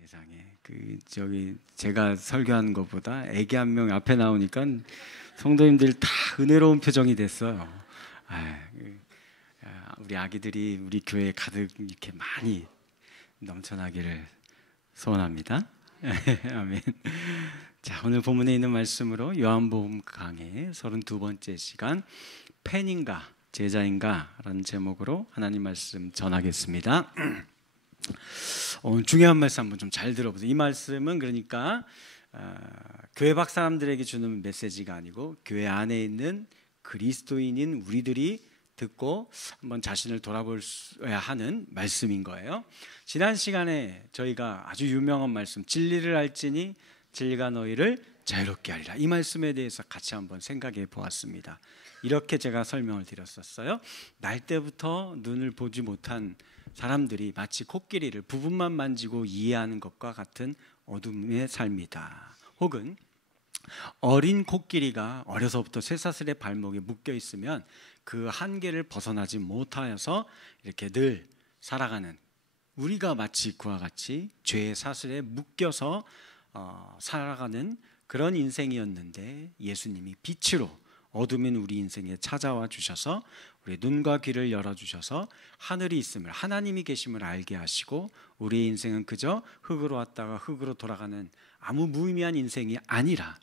세상에 저기 제가 설교하는 것보다 애기 한 명 앞에 나오니까 성도님들 다 은혜로운 표정이 됐어요. 우리 아기들이 우리 교회에 가득 이렇게 많이 넘쳐나기를 소원합니다. 아멘. 자, 오늘 본문에 있는 말씀으로 요한복음 강의 32번째 시간 팬인가 제자인가 라는 제목으로 하나님 말씀 전하겠습니다. 오늘 중요한 말씀 한번 좀 잘 들어보세요. 이 말씀은 그러니까 교회 밖 사람들에게 주는 메시지가 아니고 교회 안에 있는 그리스도인인 우리들이 듣고 한번 자신을 돌아보아야 하는 말씀인 거예요. 지난 시간에 저희가 아주 유명한 말씀, 진리를 알지니 진리가 너희를 자유롭게 하리라, 이 말씀에 대해서 같이 한번 생각해 보았습니다. 이렇게 제가 설명을 드렸었어요. 날 때부터 눈을 보지 못한 사람들이 마치 코끼리를 부분만 만지고 이해하는 것과 같은 어둠의 삶이다. 혹은 어린 코끼리가 어려서부터 쇠사슬의 발목에 묶여 있으면 그 한계를 벗어나지 못하여서 이렇게 늘 살아가는, 우리가 마치 그와 같이 죄의 사슬에 묶여서 살아가는 그런 인생이었는데, 예수님이 빛으로 어둠인 우리 인생에 찾아와 주셔서 우리의 눈과 귀를 열어주셔서 하늘이 있음을, 하나님이 계심을 알게 하시고, 우리의 인생은 그저 흙으로 왔다가 흙으로 돌아가는 아무 무의미한 인생이 아니라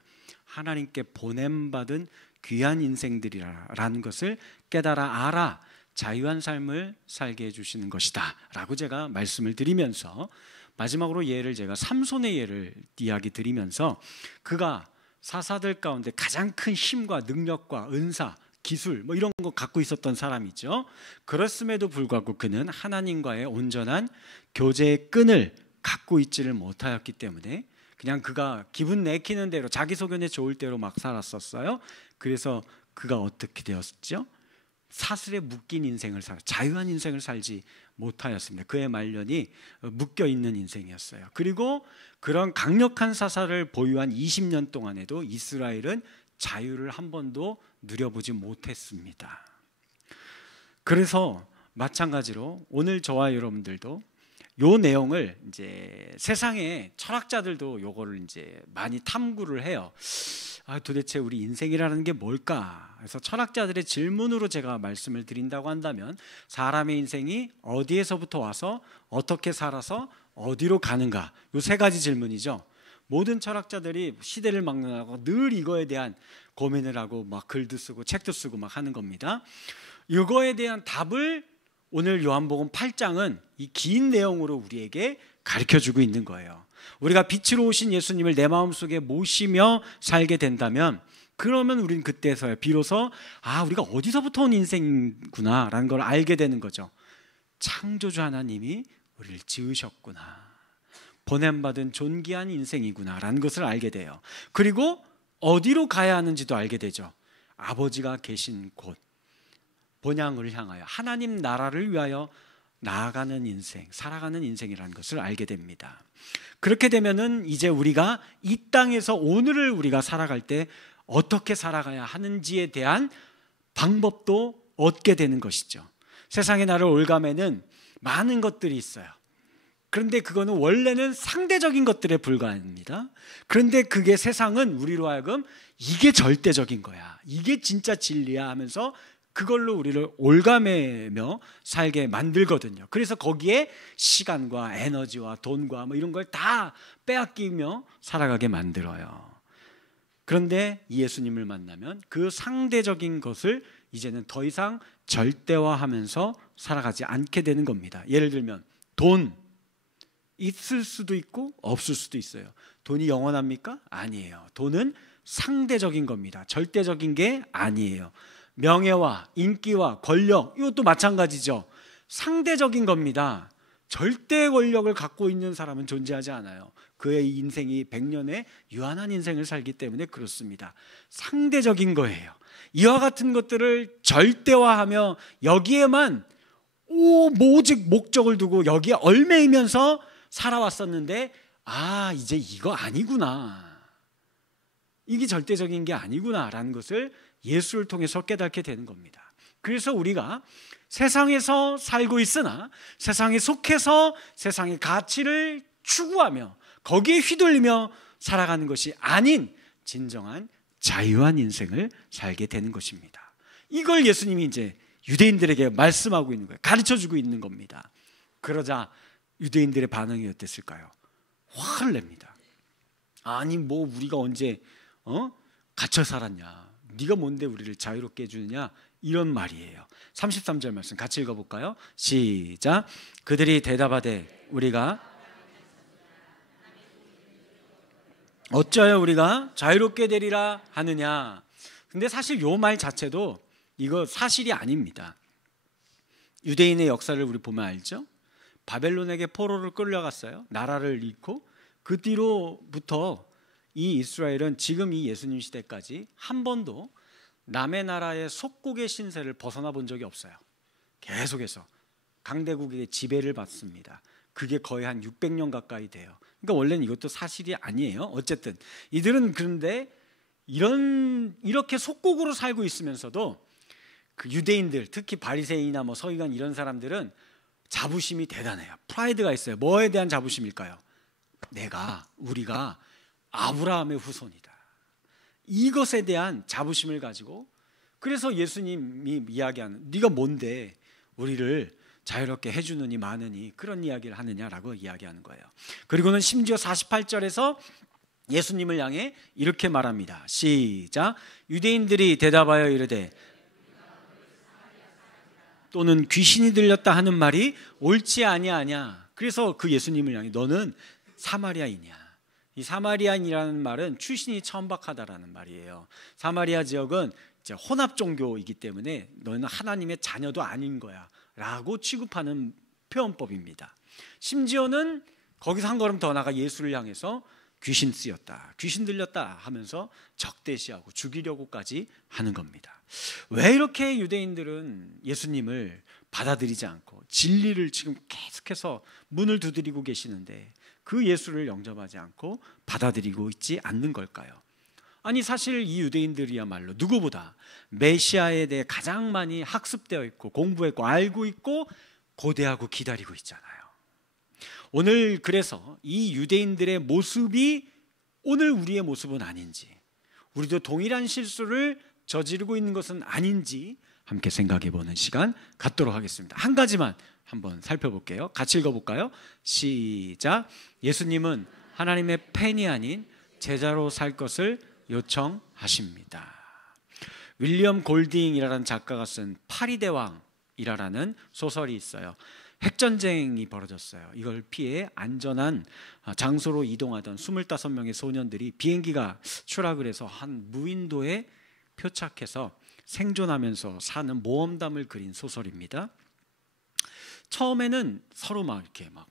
하나님께 보냄받은 귀한 인생들이라는 것을 깨달아 알아 자유한 삶을 살게 해주시는 것이다 라고 제가 말씀을 드리면서, 마지막으로 예를 제가 삼손의 예를 이야기 드리면서, 그가 사사들 가운데 가장 큰 힘과 능력과 은사, 기술 이런 거 갖고 있었던 사람이죠. 그렇음에도 불구하고 그는 하나님과의 온전한 교제의 끈을 갖고 있지를 못하였기 때문에 그냥 그가 기분 내키는 대로, 자기 소견에 좋을 대로 막 살았었어요. 그래서 그가 어떻게 되었죠? 사슬에 묶인 인생을 자유한 인생을 살지 못하였습니다. 그의 말년이 묶여있는 인생이었어요. 그리고 그런 강력한 사사를 보유한 20년 동안에도 이스라엘은 자유를 한 번도 누려보지 못했습니다. 그래서 마찬가지로 오늘 저와 여러분들도 요 내용을 이제 세상의 철학자들도 요거를 이제 많이 탐구를 해요. 도대체 우리 인생이라는 게 뭘까? 그래서 철학자들의 질문으로 제가 말씀을 드린다고 한다면, 사람의 인생이 어디에서부터 와서 어떻게 살아서 어디로 가는가, 요 세 가지 질문이죠. 모든 철학자들이 시대를 막론하고 늘 이거에 대한 고민을 하고 막 글도 쓰고 책도 쓰고 막 하는 겁니다. 이거에 대한 답을 오늘 요한복음 8장은 이 긴 내용으로 우리에게 가르쳐주고 있는 거예요. 우리가 빛으로 오신 예수님을 내 마음속에 모시며 살게 된다면, 그러면 우리는 그때서야 비로소 우리가 어디서부터 온 인생이구나 라는 걸 알게 되는 거죠. 창조주 하나님이 우리를 지으셨구나, 보냄받은 존귀한 인생이구나 라는 것을 알게 돼요. 그리고 어디로 가야 하는지도 알게 되죠. 아버지가 계신 곳, 본향을 향하여 하나님 나라를 위하여 나아가는 인생, 살아가는 인생이라는 것을 알게 됩니다. 그렇게 되면은 이제 우리가 이 땅에서 오늘을 우리가 살아갈 때 어떻게 살아가야 하는지에 대한 방법도 얻게 되는 것이죠. 세상의 나를 올가매는 많은 것들이 있어요. 그런데 그거는 원래는 상대적인 것들에 불과합니다. 그런데 그게 세상은 우리로 하여금 이게 절대적인 거야, 이게 진짜 진리야 하면서 그걸로 우리를 올가매며 살게 만들거든요. 그래서 거기에 시간과 에너지와 돈과 이런 걸 다 빼앗기며 살아가게 만들어요. 그런데 예수님을 만나면 그 상대적인 것을 이제는 더 이상 절대화하면서 살아가지 않게 되는 겁니다. 예를 들면 돈, 있을 수도 있고 없을 수도 있어요. 돈이 영원합니까? 아니에요. 돈은 상대적인 겁니다. 절대적인 게 아니에요. 명예와 인기와 권력, 이것도 마찬가지죠. 상대적인 겁니다. 절대 권력을 갖고 있는 사람은 존재하지 않아요. 그의 인생이 100년의 유한한 인생을 살기 때문에 그렇습니다. 상대적인 거예요. 이와 같은 것들을 절대화하며 여기에만 오직 목적을 두고 여기에 얽매이면서 살아왔었는데, 이제 이거 아니구나, 이게 절대적인 게 아니구나 라는 것을 예수를 통해서 깨닫게 되는 겁니다. 그래서 우리가 세상에서 살고 있으나 세상에 속해서 세상의 가치를 추구하며 거기에 휘둘리며 살아가는 것이 아닌 진정한 자유한 인생을 살게 되는 것입니다. 이걸 예수님이 이제 유대인들에게 말씀하고 있는 거예요. 가르쳐주고 있는 겁니다. 그러자 유대인들의 반응이 어땠을까요? 화를 냅니다. 아니 뭐 우리가 언제 갇혀 살았냐, 네가 뭔데 우리를 자유롭게 해주느냐, 이런 말이에요. 33절 말씀 같이 읽어볼까요? 시작. 그들이 대답하되 우리가 어찌하여 우리가 자유롭게 되리라 하느냐. 근데 사실 요 말 자체도 이거 사실이 아닙니다. 유대인의 역사를 우리 보면 알죠? 바벨론에게 포로를 끌려갔어요. 나라를 잃고 그 뒤로부터 이 이스라엘은 지금 이 예수님 시대까지 한 번도 남의 나라의 속국의 신세를 벗어나 본 적이 없어요. 계속해서 강대국의 지배를 받습니다. 그게 거의 한 600년 가까이 돼요. 그러니까 원래는 이것도 사실이 아니에요. 어쨌든 이들은 그런데 이렇게 속국으로 살고 있으면서도 그 유대인들, 특히 바리새인이나 뭐 서기관 이런 사람들은 자부심이 대단해요. 프라이드가 있어요. 뭐에 대한 자부심일까요? 우리가 아브라함의 후손이다. 이것에 대한 자부심을 가지고, 그래서 예수님이 이야기하는 네가 뭔데 우리를 자유롭게 해주느니 마느니 그런 이야기를 하느냐라고 이야기하는 거예요. 그리고는 심지어 48절에서 예수님을 향해 이렇게 말합니다. 시작. 유대인들이 대답하여 이르되 또는 귀신이 들렸다 하는 말이 옳지 아니하냐. 그래서 그 예수님을 향해 너는 사마리아인이야. 이 사마리아인이라는 말은 출신이 천박하다라는 말이에요. 사마리아 지역은 이제 혼합 종교이기 때문에 너는 하나님의 자녀도 아닌 거야 라고 취급하는 표현법입니다. 심지어는 거기서 한 걸음 더 나가 예수를 향해서 귀신 쓰였다, 귀신 들렸다 하면서 적대시하고 죽이려고까지 하는 겁니다. 왜 이렇게 유대인들은 예수님을 받아들이지 않고 진리를 지금 계속해서 문을 두드리고 계시는데 그 예수를 영접하지 않고 받아들이고 있지 않는 걸까요? 아니 사실 이 유대인들이야말로 누구보다 메시아에 대해 가장 많이 학습되어 있고 공부했고 알고 있고 고대하고 기다리고 있잖아요. 오늘 그래서 이 유대인들의 모습이 오늘 우리의 모습은 아닌지, 우리도 동일한 실수를 저지르고 있는 것은 아닌지 함께 생각해보는 시간 갖도록 하겠습니다. 한 가지만 한번 살펴볼게요. 같이 읽어볼까요? 시작. 예수님은 하나님의 팬이 아닌 제자로 살 것을 요청하십니다. 윌리엄 골딩이라는 작가가 쓴 파리대왕이라는 소설이 있어요. 핵전쟁이 벌어졌어요. 이걸 피해 안전한 장소로 이동하던 25명의 소년들이 비행기가 추락을 해서 한 무인도에 표착해서 생존하면서 사는 모험담을 그린 소설입니다. 처음에는 서로 막 이렇게 막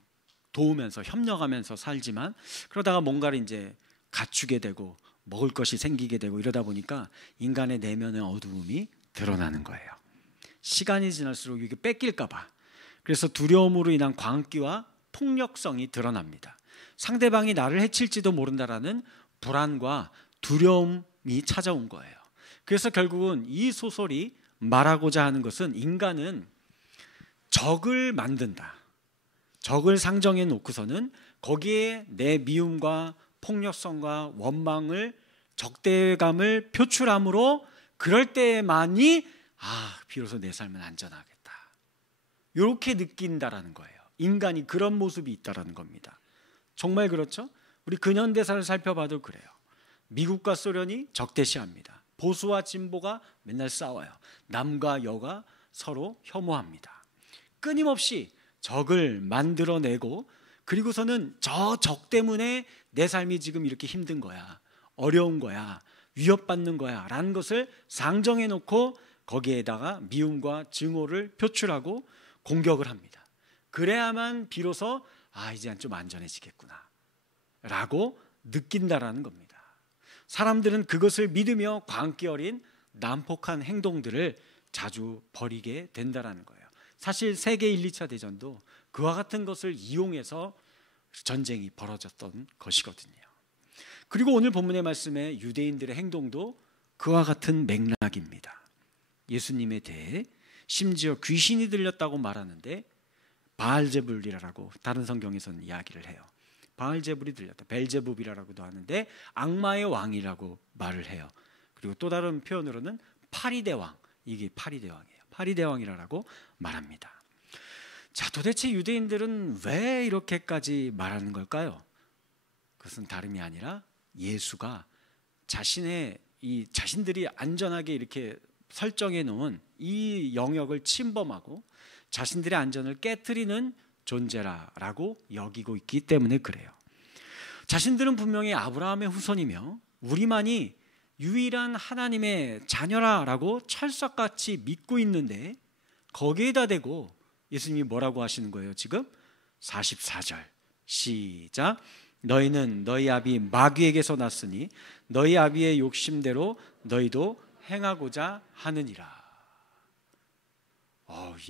도우면서 협력하면서 살지만 그러다가 뭔가를 이제 갖추게 되고 먹을 것이 생기게 되고 이러다 보니까 인간의 내면의 어두움이 드러나는 거예요. 시간이 지날수록 이게 뺏길까 봐. 그래서 두려움으로 인한 광기와 폭력성이 드러납니다. 상대방이 나를 해칠지도 모른다라는 불안과 두려움이 찾아온 거예요. 그래서 결국은 이 소설이 말하고자 하는 것은 인간은 적을 만든다. 적을 상정해 놓고서는 거기에 내 미움과 폭력성과 원망을, 적대감을 표출함으로 그럴 때만이 비로소 내 삶은 안전하겠다, 이렇게 느낀다라는 거예요. 인간이 그런 모습이 있다라는 겁니다. 정말 그렇죠? 우리 근현대사를 살펴봐도 그래요. 미국과 소련이 적대시합니다. 보수와 진보가 맨날 싸워요. 남과 여가 서로 혐오합니다. 끊임없이 적을 만들어내고, 그리고서는 저 적 때문에 내 삶이 지금 이렇게 힘든 거야, 어려운 거야, 위협받는 거야 라는 것을 상정해 놓고 거기에다가 미움과 증오를 표출하고 공격을 합니다. 그래야만 비로소 이제 좀 안전해지겠구나 라고 느낀다라는 겁니다. 사람들은 그것을 믿으며 광기 어린 난폭한 행동들을 자주 벌이게 된다라는 거예요. 사실 세계 1, 2차 대전도 그와 같은 것을 이용해서 전쟁이 벌어졌던 것이거든요. 그리고 오늘 본문의 말씀에 유대인들의 행동도 그와 같은 맥락입니다. 예수님에 대해 심지어 귀신이 들렸다고 말하는데 바알제불이라고 다른 성경에서는 이야기를 해요. 바알제불이 들렸다. 벨제부비라고도 하는데 악마의 왕이라고 말을 해요. 그리고 또 다른 표현으로는 파리대왕, 이게 파리대왕이에요. 파리대왕이라고 말합니다. 자, 도대체 유대인들은 왜 이렇게까지 말하는 걸까요? 그것은 다름이 아니라 예수가 자신들이 안전하게 이렇게 설정해 놓은 이 영역을 침범하고 자신들의 안전을 깨트리는 존재라고 여기고 있기 때문에 그래요. 자신들은 분명히 아브라함의 후손이며 우리만이 유일한 하나님의 자녀라고 철석같이 믿고 있는데 거기에다 대고 예수님이 뭐라고 하시는 거예요? 지금 44절 시작. 너희는 너희 아비 마귀에게서 났으니 너희 아비의 욕심대로 너희도 행하고자 하느니라.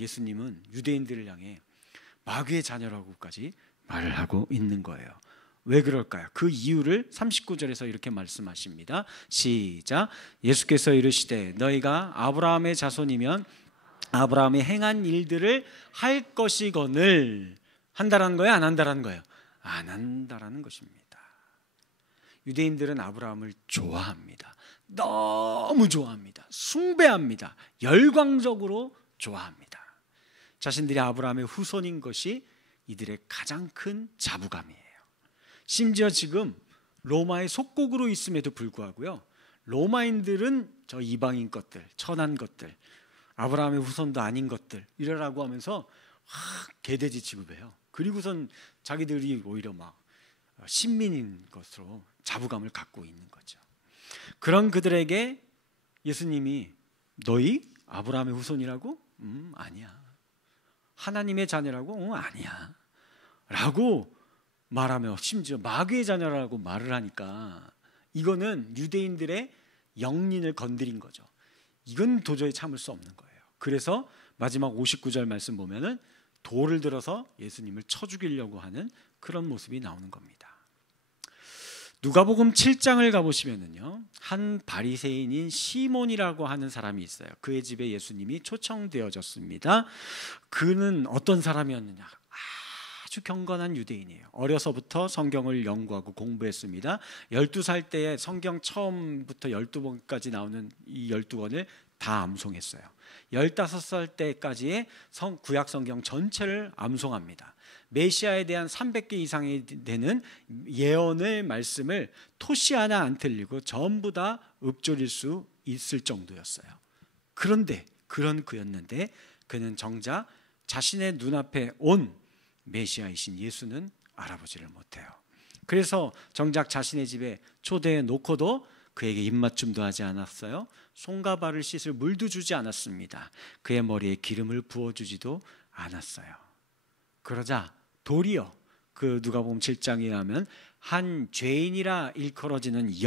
예수님은 유대인들을 향해 마귀의 자녀라고까지 말을 하고 있는 거예요. 왜 그럴까요? 그 이유를 39절에서 이렇게 말씀하십니다. 시작. 예수께서 이르시되 너희가 아브라함의 자손이면 아브라함이 행한 일들을 할 것이거늘. 한다라는 거예요? 안 한다라는 거예요? 안 한다라는 것입니다. 유대인들은 아브라함을 좋아합니다. 너무 좋아합니다. 숭배합니다. 열광적으로 좋아합니다. 자신들이 아브라함의 후손인 것이 이들의 가장 큰 자부감이에요. 심지어 지금 로마의 속국으로 있음에도 불구하고요, 로마인들은 저 이방인 것들, 천한 것들, 아브라함의 후손도 아닌 것들 이러라고 하면서 개돼지 취급해요. 그리고선 자기들이 오히려 막 신민인 것으로 자부감을 갖고 있는 거죠. 그런 그들에게 예수님이 너희 아브라함의 후손이라고? 아니야. 하나님의 자녀라고? 아니야. 라고 말하며 심지어 마귀의 자녀라고 말을 하니까 이거는 유대인들의 영린을 건드린 거죠. 이건 도저히 참을 수 없는 거예요. 그래서 마지막 59절 말씀 보면은 돌을 들어서 예수님을 쳐 죽이려고 하는 그런 모습이 나오는 겁니다. 누가복음 7장을 가보시면은요, 한 바리새인인 시몬이라고 하는 사람이 있어요. 그의 집에 예수님이 초청되어졌습니다. 그는 어떤 사람이었느냐? 아주 경건한 유대인이에요. 어려서부터 성경을 연구하고 공부했습니다. 12살 때에 성경 처음부터 12권까지 나오는 이 12권을 다 암송했어요. 15살 때까지의 구약 성경 전체를 암송합니다. 메시아에 대한 300개 이상이 되는 예언의 말씀을 토시 하나 안 틀리고 전부 다 읊조릴 수 있을 정도였어요. 그런데 그런 그였는데 그는 정작 자신의 눈앞에 온 메시아이신 예수는 알아보지를 못해요. 그래서 정작 자신의 집에 초대해 놓고도 그에게 입맞춤도 하지 않았어요. 손과 발을 씻을 물도 주지 않았습니다. 그의 머리에 기름을 부어주지도 않았어요. 그러자 도리어 그 누가복음 7장에 하면 한 죄인이라 일컬어지는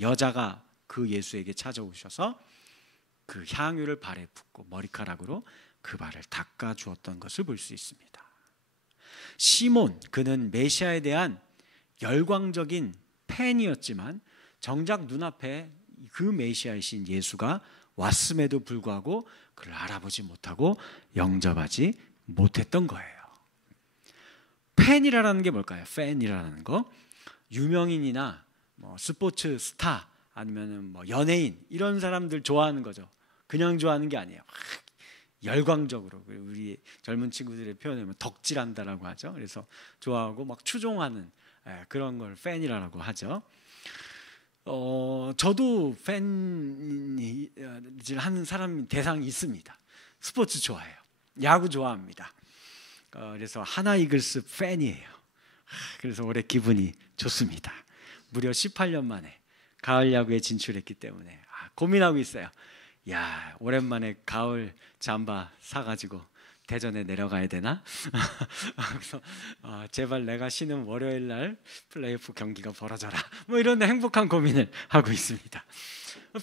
여자가 그 예수에게 찾아오셔서 그 향유를 발에 붓고 머리카락으로 그 발을 닦아 주었던 것을 볼 수 있습니다. 시몬, 그는 메시아에 대한 열광적인 팬이었지만 정작 눈앞에 그 메시아이신 예수가 왔음에도 불구하고 그를 알아보지 못하고 영접하지 못했던 거예요. 팬이라는 게 뭘까요? 팬이라는 거, 유명인이나 스포츠 스타 아니면 연예인 이런 사람들 좋아하는 거죠. 그냥 좋아하는 게 아니에요. 열광적으로, 우리 젊은 친구들의 표현을 덕질한다라고 하죠. 그래서 좋아하고 막 추종하는 그런 걸 팬이라고 하죠. 저도 팬질 하는 사람 대상이 있습니다. 스포츠 좋아해요. 야구 좋아합니다. 그래서 하나 이글스 팬이에요. 그래서 올해 기분이 좋습니다. 무려 18년 만에 가을 야구에 진출했기 때문에 고민하고 있어요. 야, 오랜만에 가을 잠바 사가지고 대전에 내려가야 되나? 그래서 제발 내가 쉬는 월요일 날 플레이오프 경기가 벌어져라. 이런 행복한 고민을 하고 있습니다.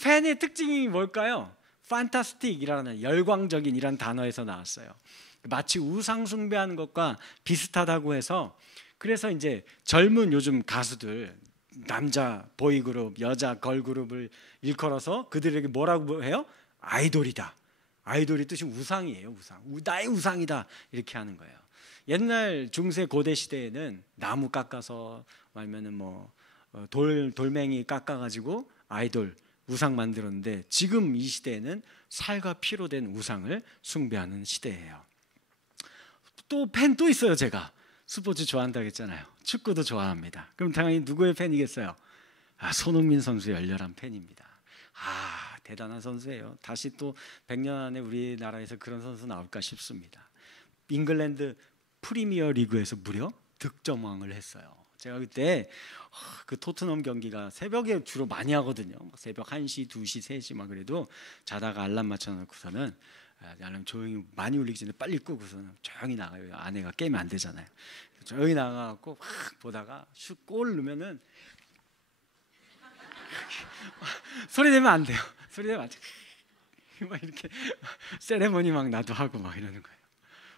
팬의 특징이 뭘까요? 판타스틱이라는 열광적인 이란 단어에서 나왔어요. 마치 우상 숭배하는 것과 비슷하다고 해서, 그래서 이제 젊은 요즘 가수들, 남자 보이그룹, 여자 걸그룹을 일컬어서 그들에게 뭐라고 해요? 아이돌이다. 아이돌이 뜻이 우상이에요. 우상. 나의 우상이다 이렇게 하는 거예요. 옛날 중세 고대 시대에는 나무 깎아서 아니면은 뭐 돌멩이 깎아가지고 아이돌 우상 만들었는데, 지금 이 시대에는 살과 피로 된 우상을 숭배하는 시대예요. 또 팬 또 있어요. 제가 스포츠 좋아한다고 했잖아요. 축구도 좋아합니다. 그럼 당연히 누구의 팬이겠어요? 손흥민 선수의 열렬한 팬입니다. 대단한 선수예요. 다시 또 100년 안에 우리나라에서 그런 선수 나올까 싶습니다. 잉글랜드 프리미어 리그에서 무려 득점왕을 했어요. 제가 그때 그 토트넘 경기가 새벽에 주로 많이 하거든요. 새벽 1시, 2시, 3시 막. 그래도 자다가 알람 맞춰놓고서는 알람 조용히 많이 울리기 전에 빨리 끄고서는 조용히 나가요. 아내가 깨면 안 되잖아요. 조용히 나가갖고 막 보다가 골 넣으면은 소리 내면 안 돼요. 소리 내면 안 돼요. 막 이렇게 세레머니 막 나도 하고 막 이러는 거예요.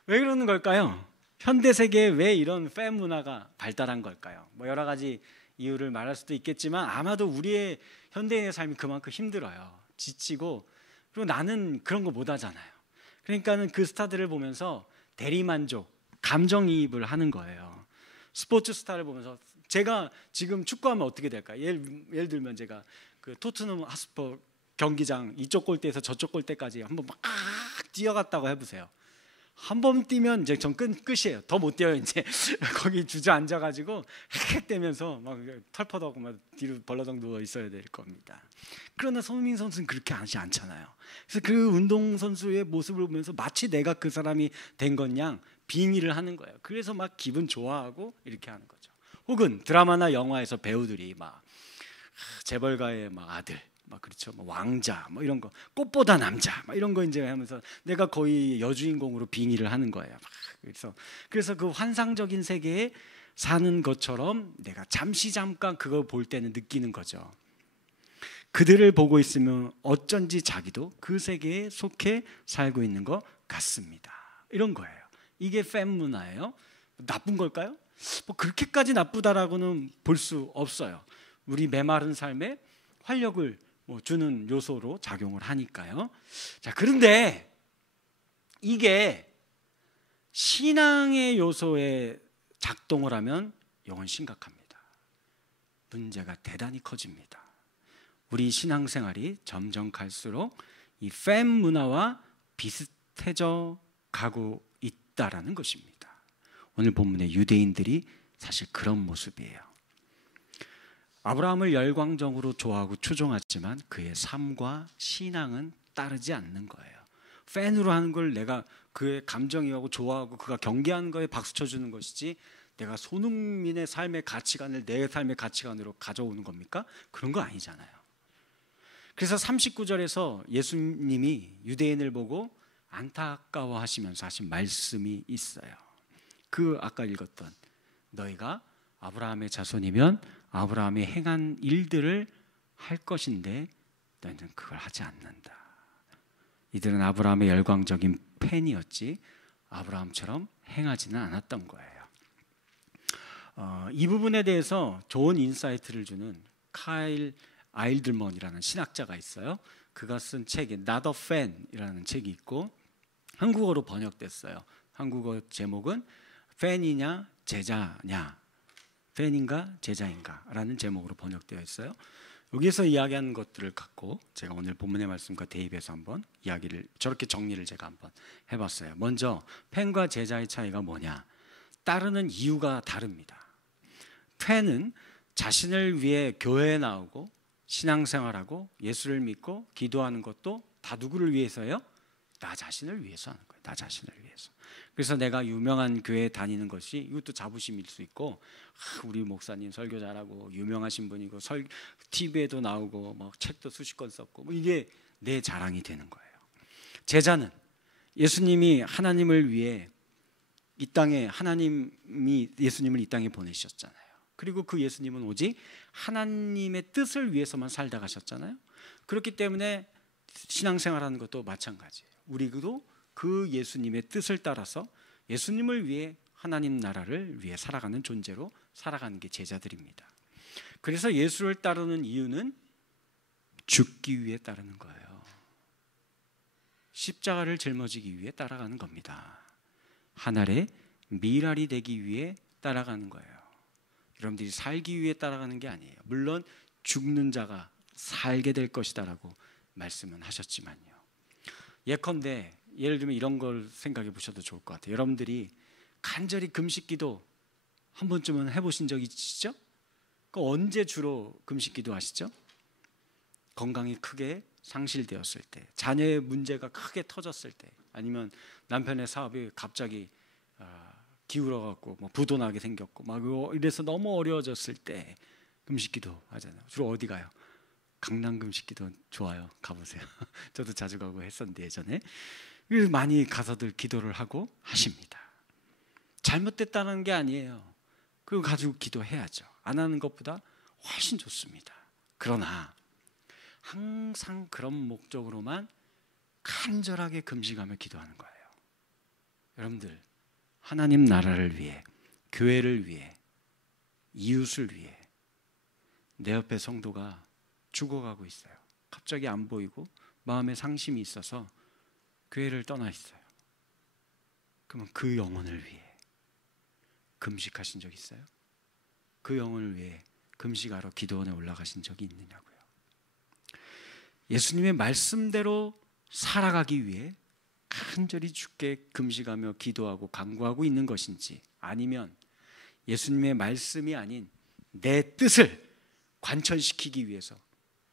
왜 그러는 걸까요? 현대 세계에 왜 이런 팬 문화가 발달한 걸까요? 뭐 여러 가지 이유를 말할 수도 있겠지만, 아마도 우리의 현대인의 삶이 그만큼 힘들어요. 지치고, 그리고 나는 그런 거 못 하잖아요. 그러니까는 그 스타들을 보면서 대리만족, 감정이입을 하는 거예요. 스포츠 스타를 보면서 제가 지금 축구하면 어떻게 될까요? 예를 들면 제가 그 토트넘 핫스퍼 경기장 이쪽 골대에서 저쪽 골대까지 한번 막 뛰어갔다고 해보세요. 한 번 뛰면 이제 전 끝이에요. 더 못 뛰어요. 이제 거기 주저앉아가지고 헥헥대면서 막 털퍼덕 막 뒤로 벌러덩 누워 있어야 될 겁니다. 그러나 손흥민 선수는 그렇게 하지 않잖아요. 그래서 그 운동 선수의 모습을 보면서 마치 내가 그 사람이 된 것 양 빙의를 하는 거예요. 그래서 막 기분 좋아하고 이렇게 하는 거죠. 혹은 드라마나 영화에서 배우들이 막 재벌가의 막 아들, 막 그렇죠, 뭐 왕자, 뭐 이런 거, 꽃보다 남자, 막 이런 거 이제 하면서 내가 거의 여주인공으로 빙의를 하는 거예요. 막 그래서 그 환상적인 세계에 사는 것처럼 내가 잠깐 그거 볼 때는 느끼는 거죠. 그들을 보고 있으면 어쩐지 자기도 그 세계에 속해 살고 있는 것 같습니다. 이런 거예요. 이게 팬 문화예요. 나쁜 걸까요? 뭐 그렇게까지 나쁘다라고는 볼 수 없어요. 우리 메마른 삶에 활력을 주는 요소로 작용을 하니까요. 자, 그런데 이게 신앙의 요소에 작동을 하면 이건 심각합니다. 문제가 대단히 커집니다. 우리 신앙생활이 점점 갈수록 이 팬 문화와 비슷해져 가고 있다라는 것입니다. 오늘 본문의 유대인들이 사실 그런 모습이에요. 아브라함을 열광적으로 좋아하고 추종하지만 그의 삶과 신앙은 따르지 않는 거예요. 팬으로 하는 걸 내가 그의 감정이하고 좋아하고 그가 경계하는 거에 박수 쳐주는 것이지, 내가 손흥민의 삶의 가치관을 내 삶의 가치관으로 가져오는 겁니까? 그런 거 아니잖아요. 그래서 39절에서 예수님이 유대인을 보고 안타까워하시면서 하신 말씀이 있어요. 그 아까 읽었던, 너희가 아브라함의 자손이면 아브라함이 행한 일들을 할 것인데 너희는 그걸 하지 않는다. 이들은 아브라함의 열광적인 팬이었지 아브라함처럼 행하지는 않았던 거예요. 이 부분에 대해서 좋은 인사이트를 주는 카일 아일들먼이라는 신학자가 있어요. 그가 쓴 책이 Not a Fan이라는 책이 있고 한국어로 번역됐어요. 한국어 제목은 팬이냐 제자냐, 팬인가 제자인가 라는 제목으로 번역되어 있어요. 여기서 이야기하는 것들을 갖고 제가 오늘 본문의 말씀과 대입해서 한번 이야기를, 저렇게 정리를 제가 한번 해봤어요. 먼저 팬과 제자의 차이가 뭐냐? 따르는 이유가 다릅니다. 팬은 자신을 위해 교회에 나오고 신앙생활하고 예수를 믿고 기도하는 것도 다 누구를 위해서요? 나 자신을 위해서 하는 거예요. 나 자신을 위해서. 그래서 내가 유명한 교회에 다니는 것이, 이것도 자부심일 수 있고, 우리 목사님 설교 잘하고 유명하신 분이고 TV에도 나오고 막 책도 수십 권 썼고, 이게 내 자랑이 되는 거예요. 제자는 예수님이 하나님을 위해 이 땅에, 하나님이 예수님을 이 땅에 보내셨잖아요. 그리고 그 예수님은 오직 하나님의 뜻을 위해서만 살다 가셨잖아요. 그렇기 때문에 신앙생활하는 것도 마찬가지예요. 우리도 그 예수님의 뜻을 따라서 예수님을 위해, 하나님 나라를 위해 살아가는 존재로 살아가는 게 제자들입니다. 그래서 예수를 따르는 이유는 죽기 위해 따르는 거예요. 십자가를 짊어지기 위해 따라가는 겁니다. 한 알의 밀알이 되기 위해 따라가는 거예요. 여러분들이 살기 위해 따라가는 게 아니에요. 물론 죽는 자가 살게 될 것이다라고 말씀은 하셨지만요. 예컨대 예를 들면 이런 걸 생각해 보셔도 좋을 것 같아요. 여러분들이 간절히 금식기도 한 번쯤은 해보신 적 있으시죠? 언제 주로 금식기도 하시죠? 건강이 크게 상실되었을 때, 자녀의 문제가 크게 터졌을 때, 아니면 남편의 사업이 갑자기 기울어갖고 뭐 부도나게 생겼고 막 이래서 너무 어려워졌을 때 금식기도 하잖아요. 주로 어디 가요? 강남 금식기도 좋아요. 가보세요. 저도 자주 가고 했었는데 예전에. 많이 가서들 기도를 하고 하십니다. 잘못됐다는 게 아니에요. 그거 가지고 기도해야죠. 안 하는 것보다 훨씬 좋습니다. 그러나 항상 그런 목적으로만 간절하게 금식하며 기도하는 거예요. 여러분들, 하나님 나라를 위해, 교회를 위해, 이웃을 위해 내 옆에 성도가 죽어가고 있어요. 갑자기 안 보이고 마음에 상심이 있어서 교회를 떠나 있어요. 그러면 그 영혼을 위해 금식하신 적 있어요? 그 영혼을 위해 금식하러 기도원에 올라가신 적이 있느냐고요. 예수님의 말씀대로 살아가기 위해 간절히 주께 금식하며 기도하고 간구하고 있는 것인지, 아니면 예수님의 말씀이 아닌 내 뜻을 관철시키기 위해서,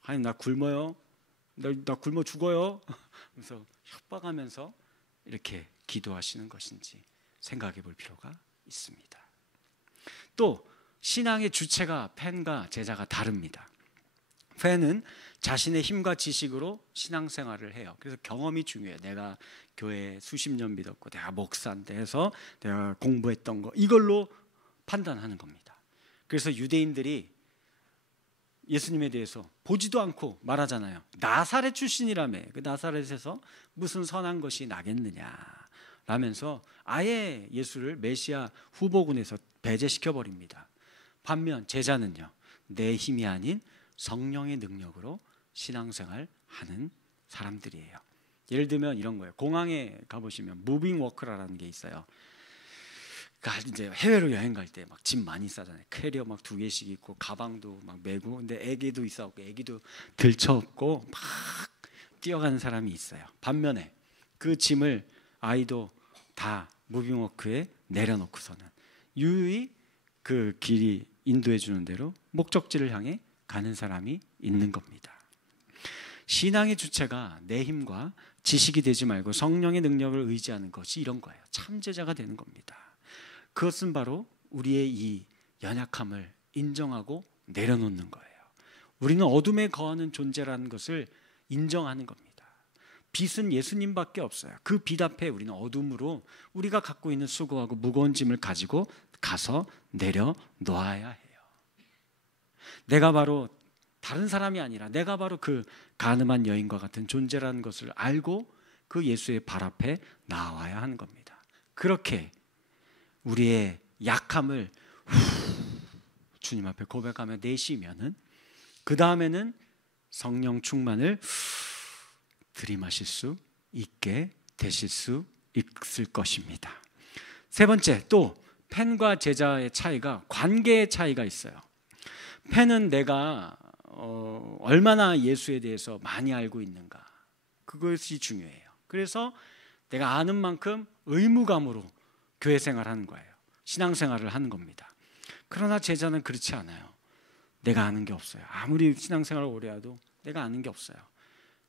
아니 나 굶어요, 나 굶어 죽어요 그래서 협박하면서 이렇게 기도하시는 것인지 생각해 볼 필요가 있습니다. 또 신앙의 주체가 팬과 제자가 다릅니다. 팬은 자신의 힘과 지식으로 신앙생활을 해요. 그래서 경험이 중요해요. 내가 교회 수십 년 믿었고 내가 목사인데 해서 내가 공부했던 거, 이걸로 판단하는 겁니다. 그래서 유대인들이 예수님에 대해서 보지도 않고 말하잖아요. 나사렛 출신이라며, 그 나사렛에서 무슨 선한 것이 나겠느냐 라면서 아예 예수를 메시아 후보군에서 배제시켜 버립니다. 반면 제자는요, 내 힘이 아닌 성령의 능력으로 신앙생활 하는 사람들이에요. 예를 들면 이런 거예요. 공항에 가보시면 무빙 워커라는 게 있어요. 그러니까 이제 해외로 여행 갈 때 막 짐 많이 싸잖아요. 캐리어 막 2개씩 있고 가방도 막 메고, 근데 애기도 있어갖고 애기도 들쳐업고 막 뛰어가는 사람이 있어요. 반면에 그 짐을 아이도 다 무빙 워크에 내려놓고서는 유유히 그 길이 인도해 주는 대로 목적지를 향해 가는 사람이 있는 겁니다. 신앙의 주체가 내 힘과 지식이 되지 말고 성령의 능력을 의지하는 것이 이런 거예요. 참제자가 되는 겁니다. 그것은 바로 우리의 이 연약함을 인정하고 내려놓는 거예요. 우리는 어둠에 거하는 존재라는 것을 인정하는 겁니다. 빛은 예수님밖에 없어요. 그 빛 앞에 우리는 어둠으로 우리가 갖고 있는 수고하고 무거운 짐을 가지고 가서 내려놓아야 해요. 내가 바로 다른 사람이 아니라 내가 바로 그 가늠한 여인과 같은 존재라는 것을 알고 그 예수의 발 앞에 나와야 하는 겁니다. 그렇게 우리의 약함을 주님 앞에 고백하며 내쉬면은 그 다음에는 성령 충만을 들이마실 수 있게 되실 수 있을 것입니다. 세 번째, 또 팬과 제자의 차이가 관계의 차이가 있어요. 팬은 내가 얼마나 예수에 대해서 많이 알고 있는가, 그것이 중요해요. 그래서 내가 아는 만큼 의무감으로 교회 생활하는 거예요. 신앙생활을 하는 겁니다. 그러나 제자는 그렇지 않아요. 내가 아는 게 없어요. 아무리 신앙생활을 오래 해도 내가 아는 게 없어요.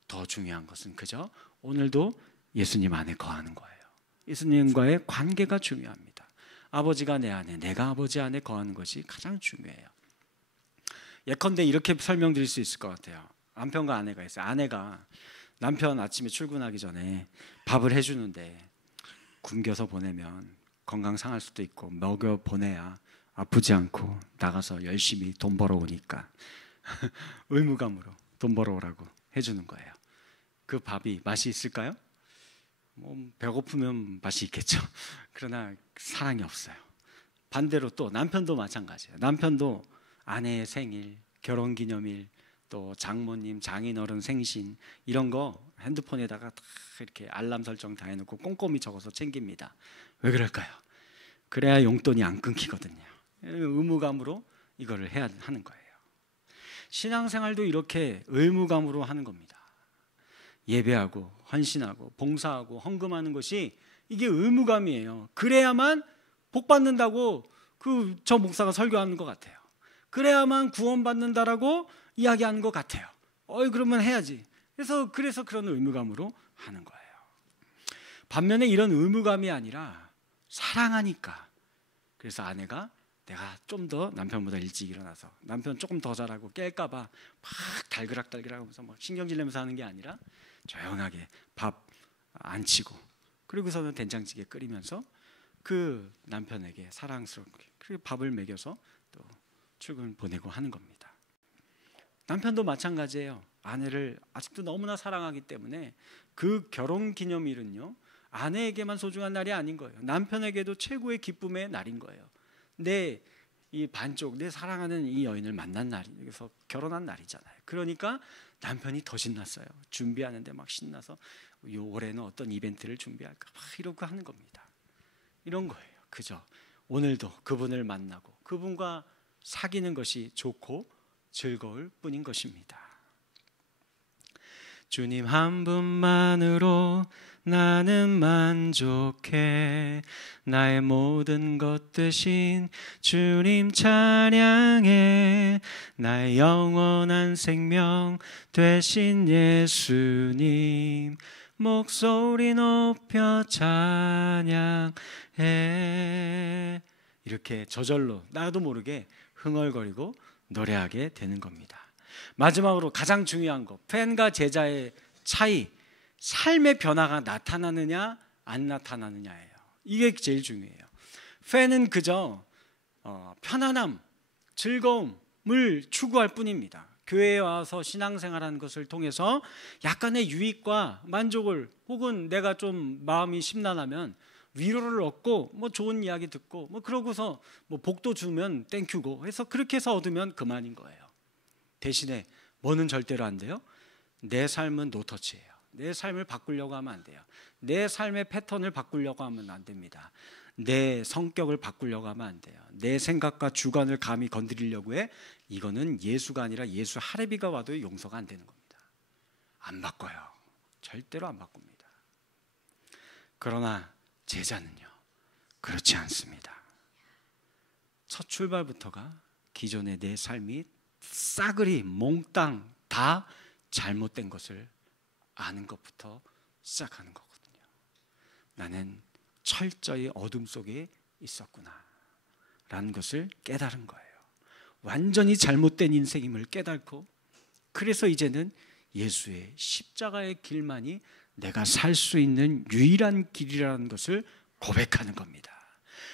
더 중요한 것은 그저 오늘도 예수님 안에 거하는 거예요. 예수님과의 관계가 중요합니다. 아버지가 내 안에, 내가 아버지 안에 거하는 것이 가장 중요해요. 예컨대 이렇게 설명드릴 수 있을 것 같아요. 남편과 아내가 있어요. 아내가 남편 아침에 출근하기 전에 밥을 해주는데 굶겨서 보내면 건강 상할 수도 있고 먹여 보내야 아프지 않고 나가서 열심히 돈 벌어오니까 의무감으로 돈 벌어오라고 해주는 거예요. 그 밥이 맛이 있을까요? 배고프면 맛이 있겠죠. 그러나 사랑이 없어요. 반대로 또 남편도 마찬가지예요. 남편도 아내의 생일, 결혼기념일, 또 장모님, 장인어른 생신 이런 거 핸드폰에다가 다 이렇게 알람 설정 다 해놓고 꼼꼼히 적어서 챙깁니다. 왜 그럴까요? 그래야 용돈이 안 끊기거든요. 의무감으로 이거를 해야 하는 거예요. 신앙생활도 이렇게 의무감으로 하는 겁니다. 예배하고 헌신하고 봉사하고 헌금하는 것이 이게 의무감이에요. 그래야만 복 받는다고 저 목사가 설교하는 것 같아요. 그래야만 구원받는다라고 이야기하는 것 같아요. 그러면 해야지. 그래서 그런 의무감으로 하는 거예요. 반면에 이런 의무감이 아니라 사랑하니까. 그래서 아내가 내가 좀 더 남편보다 일찍 일어나서 남편 조금 더 잘하고 깰까 봐 막 달그락달그락 하면서 막 신경질 내면서 하는 게 아니라 조용하게 밥 안 치고 그리고서는 된장찌개 끓이면서 그 남편에게 사랑스럽게 그리고 밥을 먹여서 또 출근 보내고 하는 겁니다. 남편도 마찬가지예요. 아내를 아직도 너무나 사랑하기 때문에 그 결혼기념일은요 아내에게만 소중한 날이 아닌 거예요. 남편에게도 최고의 기쁨의 날인 거예요. 내 사랑하는 이 여인을 만난 날이, 그래서 결혼한 날이잖아요. 그러니까 남편이 더 신났어요. 준비하는데 막 신나서 올해는 어떤 이벤트를 준비할까 막 이러고 하는 겁니다. 이런 거예요. 그죠? 오늘도 그분을 만나고 그분과 사귀는 것이 좋고 즐거울 뿐인 것입니다. 주님 한 분만으로 나는 만족해. 나의 모든 것 되신 주님 찬양해. 나의 영원한 생명 되신 예수님 목소리 높여 찬양해. 이렇게 저절로 나도 모르게 흥얼거리고 노래하게 되는 겁니다. 마지막으로 가장 중요한 거, 팬과 제자의 차이, 삶의 변화가 나타나느냐 안 나타나느냐예요. 이게 제일 중요해요. 팬은 그저 편안함, 즐거움을 추구할 뿐입니다. 교회에 와서 신앙생활하는 것을 통해서 약간의 유익과 만족을, 혹은 내가 좀 마음이 심란하면 위로를 얻고 뭐 좋은 이야기 듣고 뭐 그러고서 뭐 복도 주면 땡큐고 해서 그렇게 해서 얻으면 그만인 거예요. 대신에 뭐는 절대로 안 돼요? 내 삶은 노터치예요. 내 삶을 바꾸려고 하면 안 돼요. 내 삶의 패턴을 바꾸려고 하면 안 됩니다. 내 성격을 바꾸려고 하면 안 돼요. 내 생각과 주관을 감히 건드리려고 해. 이거는 예수가 아니라 예수 할애비가 와도 용서가 안 되는 겁니다. 안 바꿔요. 절대로 안 바꿉니다. 그러나 제자는요, 그렇지 않습니다. 첫 출발부터가 기존의 내 삶이 싸그리 몽땅 다 잘못된 것을 아는 것부터 시작하는 거거든요. 나는 철저히 어둠 속에 있었구나 라는 것을 깨달은 거예요. 완전히 잘못된 인생임을 깨닫고, 그래서 이제는 예수의 십자가의 길만이 내가 살 수 있는 유일한 길이라는 것을 고백하는 겁니다.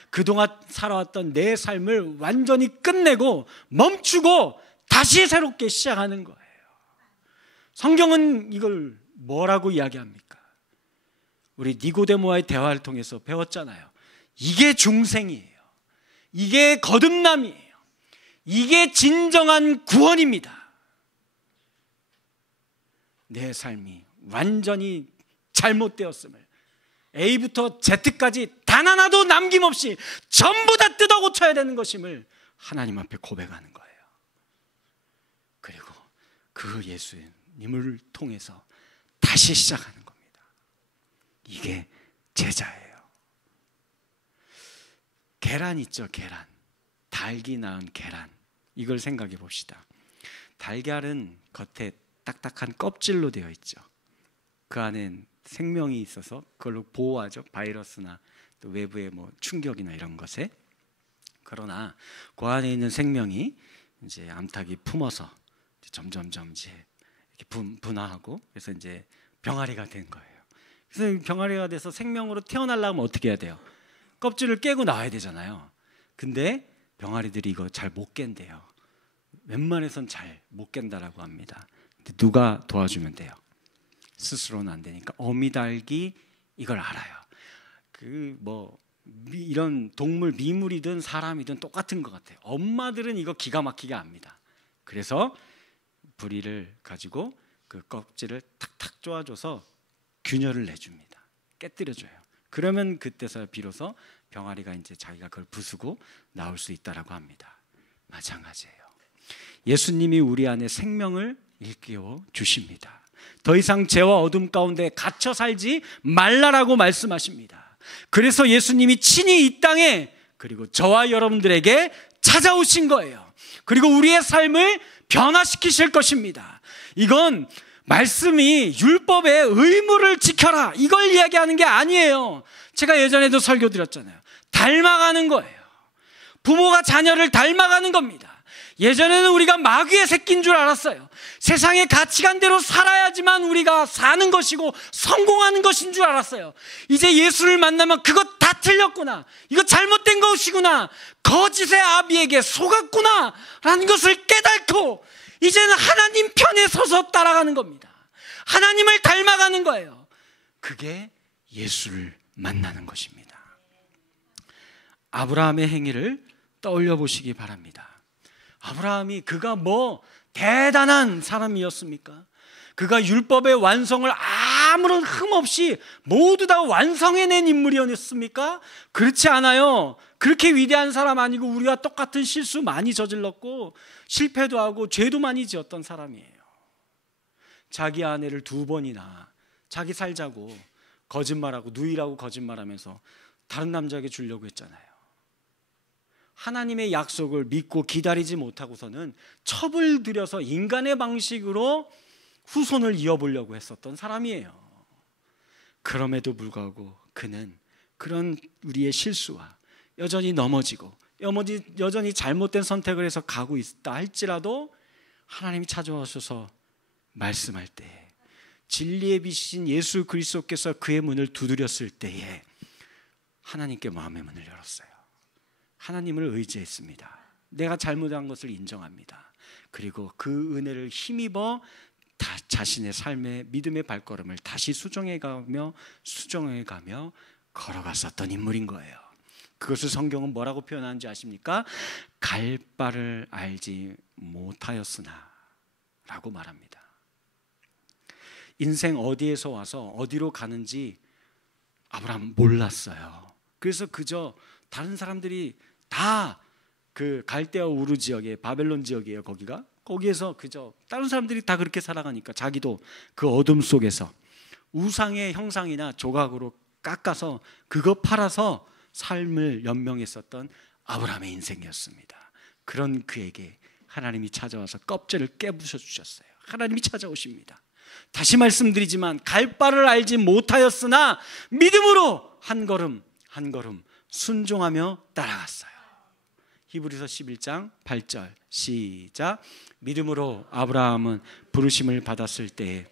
그동안 살아왔던 내 삶을 완전히 끝내고 멈추고 다시 새롭게 시작하는 거예요. 성경은 이걸 뭐라고 이야기합니까? 우리 니고데모와의 대화를 통해서 배웠잖아요. 이게 중생이에요. 이게 거듭남이에요. 이게 진정한 구원입니다. 내 삶이 완전히 잘못되었음을 A부터 Z까지 단 하나도 남김없이 전부 다 뜯어 고쳐야 되는 것임을 하나님 앞에 고백하는 거예요. 그리고 그 예수님을 통해서 다시 시작하는 겁니다. 이게 제자예요. 계란 있죠, 계란. 닭이 낳은 계란. 이걸 생각해 봅시다. 달걀은 겉에 딱딱한 껍질로 되어 있죠. 그 안엔 생명이 있어서 그걸로 보호하죠. 바이러스나 또 외부의 뭐 충격이나 이런 것에. 그러나 그 안에 있는 생명이 이제 암탉이 품어서 점점점 이제 이렇게 분화하고, 그래서 이제 병아리가 된 거예요. 그래서 병아리가 돼서 생명으로 태어나려면 어떻게 해야 돼요? 껍질을 깨고 나와야 되잖아요. 근데 병아리들이 이거 잘 못 깬대요. 웬만해선 잘 못 깬다라고 합니다. 근데 누가 도와주면 돼요? 스스로는 안 되니까 어미닭이 이걸 알아요. 이런 동물, 미물이든 사람이든 똑같은 것 같아요. 엄마들은 이거 기가 막히게 압니다. 그래서 부리를 가지고 그 껍질을 탁탁 쪼아줘서 균열을 내줍니다. 깨뜨려줘요. 그러면 그때서야 비로소 병아리가 이제 자기가 그걸 부수고 나올 수 있다라고 합니다. 마찬가지예요. 예수님이 우리 안에 생명을 일깨워 주십니다. 더 이상 죄와 어둠 가운데 갇혀 살지 말라라고 말씀하십니다. 그래서 예수님이 친히 이 땅에 그리고 저와 여러분들에게 찾아오신 거예요. 그리고 우리의 삶을 변화시키실 것입니다. 이건 말씀이 율법의 의무를 지켜라 이걸 이야기하는 게 아니에요. 제가 예전에도 설교 드렸잖아요. 닮아가는 거예요. 부모가 자녀를 닮아가는 겁니다. 예전에는 우리가 마귀의 새끼인 줄 알았어요. 세상의 가치관대로 살아야지만 우리가 사는 것이고 성공하는 것인 줄 알았어요. 이제 예수를 만나면 그것 다 틀렸구나, 이거 잘못된 것이구나, 거짓의 아비에게 속았구나 라는 것을 깨닫고 이제는 하나님 편에 서서 따라가는 겁니다. 하나님을 닮아가는 거예요. 그게 예수를 만나는 것입니다. 아브라함의 행위를 떠올려 보시기 바랍니다. 아브라함이 그가 뭐 대단한 사람이었습니까? 그가 율법의 완성을 아무런 흠 없이 모두 다 완성해낸 인물이었습니까? 그렇지 않아요. 그렇게 위대한 사람 아니고 우리가 똑같은 실수 많이 저질렀고 실패도 하고 죄도 많이 지었던 사람이에요. 자기 아내를 2번이나 자기 살자고 거짓말하고 누이라고 거짓말하면서 다른 남자에게 주려고 했잖아요. 하나님의 약속을 믿고 기다리지 못하고서는 첩을 들여서 인간의 방식으로 후손을 이어보려고 했었던 사람이에요. 그럼에도 불구하고 그는 그런 우리의 실수와 여전히 넘어지고 여전히 잘못된 선택을 해서 가고 있다 할지라도 하나님이 찾아오셔서 말씀할 때 진리의 빛이신 예수 그리스도께서 그의 문을 두드렸을 때에 하나님께 마음의 문을 열었어요. 하나님을 의지했습니다. 내가 잘못한 것을 인정합니다. 그리고 그 은혜를 힘입어 자신의 삶의 믿음의 발걸음을 다시 수정해가며 걸어갔었던 인물인 거예요. 그것을 성경은 뭐라고 표현하는지 아십니까? 갈 바를 알지 못하였으나 라고 말합니다. 인생 어디에서 와서 어디로 가는지 아브라함은 몰랐어요. 그래서 그저 다른 사람들이 다 그 갈대아 우르 지역에 바벨론 지역이에요. 거기에서 그저 다른 사람들이 다 그렇게 살아가니까 자기도 그 어둠 속에서 우상의 형상이나 조각으로 깎아서 그거 팔아서 삶을 연명했었던 아브라함의 인생이었습니다. 그런 그에게 하나님이 찾아와서 껍질을 깨부셔 주셨어요. 하나님이 찾아오십니다. 다시 말씀드리지만 갈 바를 알지 못하였으나 믿음으로 한 걸음 한 걸음 순종하며 따라갔어요. 히브리서 11장 8절 시작. 믿음으로 아브라함은 부르심을 받았을 때에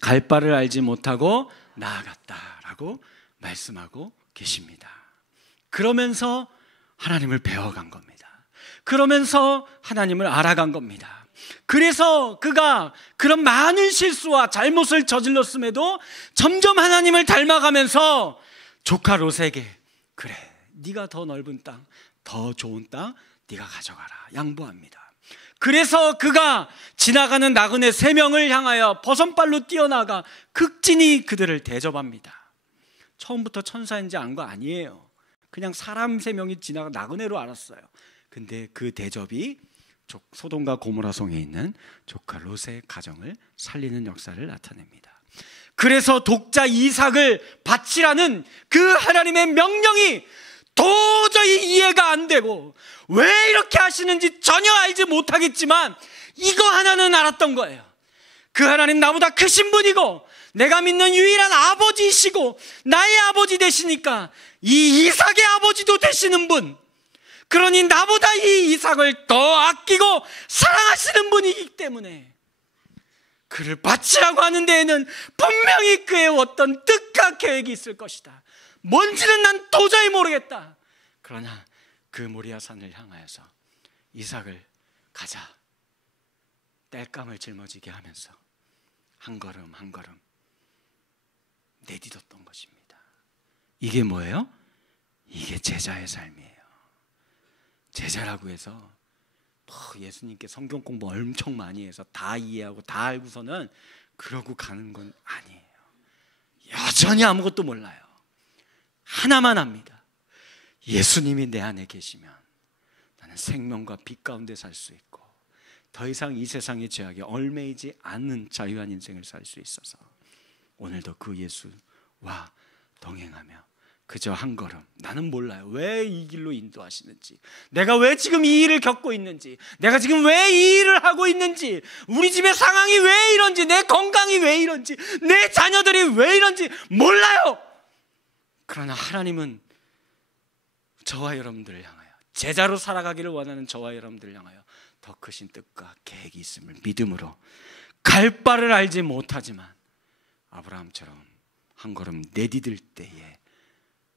갈 바를 알지 못하고 나아갔다라고 말씀하고 계십니다. 그러면서 하나님을 배워간 겁니다. 그러면서 하나님을 알아간 겁니다. 그래서 그가 그런 많은 실수와 잘못을 저질렀음에도 점점 하나님을 닮아가면서 조카 롯에게 그래, 네가 더 넓은 땅, 더 좋은 땅 네가 가져가라 양보합니다. 그래서 그가 지나가는 나그네 3명을 향하여 버선발로 뛰어나가 극진히 그들을 대접합니다. 처음부터 천사인지 안 거 아니에요. 그냥 사람 3명이 지나가 나그네로 알았어요. 근데 그 대접이 소돔과 고모라 성에 있는 조카 롯의 가정을 살리는 역사를 나타냅니다. 그래서 독자 이삭을 바치라는 그 하나님의 명령이 도저히 이해가 안 되고 왜 이렇게 하시는지 전혀 알지 못하겠지만 이거 하나는 알았던 거예요. 그 하나님 나보다 크신 분이고 내가 믿는 유일한 아버지이시고 나의 아버지 되시니까 이 이삭의 아버지도 되시는 분, 그러니 나보다 이 이삭을 더 아끼고 사랑하시는 분이기 때문에 그를 바치라고 하는 데에는 분명히 그의 어떤 뜻과 계획이 있을 것이다. 뭔지는 난 도저히 모르겠다. 그러나 그 모리아 산을 향하여서 이삭을 가자, 땔감을 짊어지게 하면서 한 걸음 한 걸음 내딛었던 것입니다. 이게 뭐예요? 이게 제자의 삶이에요. 제자라고 해서 예수님께 성경 공부 엄청 많이 해서 다 이해하고 다 알고서는 그러고 가는 건 아니에요. 여전히 아무것도 몰라요. 하나만 압니다. 예수님이 내 안에 계시면 나는 생명과 빛 가운데 살 수 있고 더 이상 이 세상의 죄악에 얽매이지 않는 자유한 인생을 살 수 있어서 오늘도 그 예수와 동행하며 그저 한 걸음, 나는 몰라요. 왜 이 길로 인도하시는지, 내가 왜 지금 이 일을 겪고 있는지, 내가 지금 왜 이 일을 하고 있는지, 우리 집의 상황이 왜 이런지, 내 건강이 왜 이런지, 내 자녀들이 왜 이런지 몰라요. 그러나 하나님은 저와 여러분들을 향하여, 제자로 살아가기를 원하는 저와 여러분들을 향하여 더 크신 뜻과 계획이 있음을 믿음으로 갈 바를 알지 못하지만 아브라함처럼 한 걸음 내디딜 때에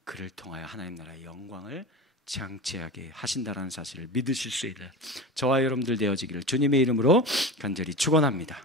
그를 통하여 하나님 나라의 영광을 장치하게 하신다라는 사실을 믿으실 수 있는 저와 여러분들 되어지기를 주님의 이름으로 간절히 축원합니다.